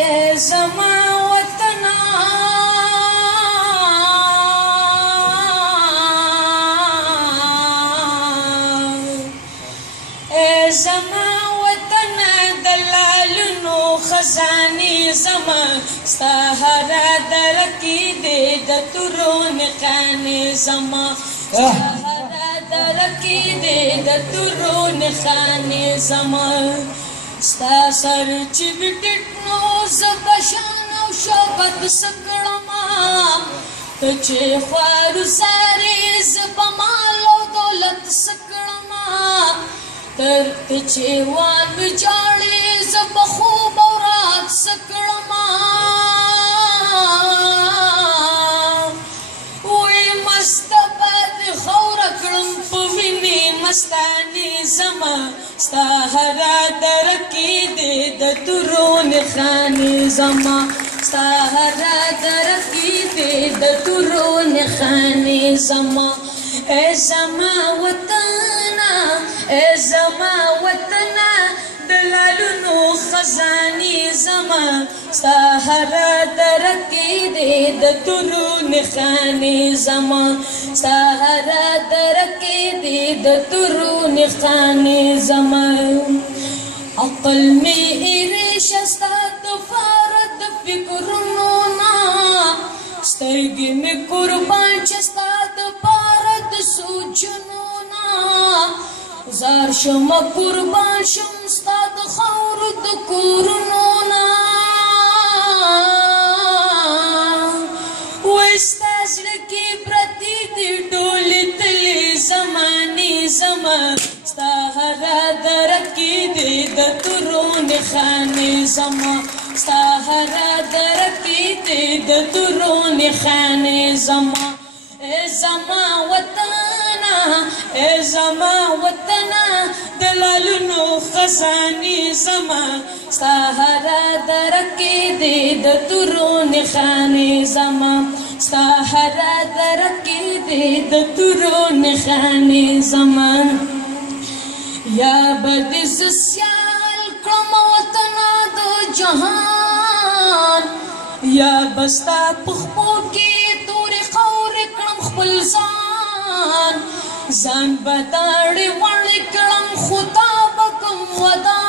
اے زما وطنا اے زما وطنا دلالونو خزانی زما ستا هره درکی دی د تورو نښانې زما درکی دی د تورو نښانې زما ستا سر چې وټټ نو زه به شان او شوکت څه کړمه ته چې خوارزارې زه به مال او دولت څه کړمه تر ته چې وان ویجاړې زه به خوب او رات څه کړمه مستانی زما ستا هره درکی دی د تورو نښانې زما ستا هره درکی دی د تورو نښانې زما ای زما وطنا ای زما وطنا دلالونو خزانی زما ستا هره درکی دی د تورو نښانې زما ستا هره درکی دی د تورو نښانې زما عقل مې ایرې ستا دپاره د فکرونو نه سترګې مې قربان چې ستا دپاره د سوچونو نه زار شمه قربان شم ستا د خاورو د کورونو نه وایي ستا زړه کې پرتې دي ډولې تلې زمانې زما ستا هره درکی دی د تورو نښانې زما ستا هره درکی دی د تورو نښانې زما ای زما وطنا ای زما وطنا دلالونو خزانې زما ستا هره درکی دی د تورو نښانې زما ستا هره درکی دی د تورو نښانې زما یا بد سیال کړم وطنا د جهان یا بستا پخپو کې تورې خاورې کړم خپل ځان بداړې وړې کړم خو تا به کوم ودان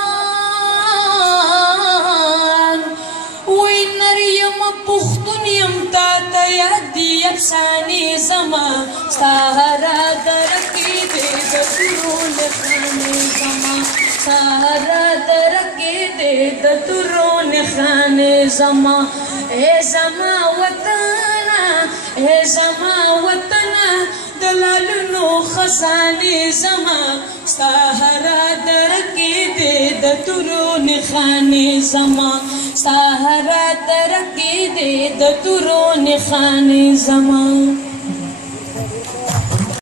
وی نر یم پښتون یم تا ته یاد دي افسانې زما ستا هره درکې دی د تورو نښانې زما ستا هره درکې دی د تورو نښانې زما ای زما وطنا ای زما وطنا دلالونو خزانې زما ستا هره درکې دی د تورو نښانې زما ستا هره درکې دی د تورو نښانې زما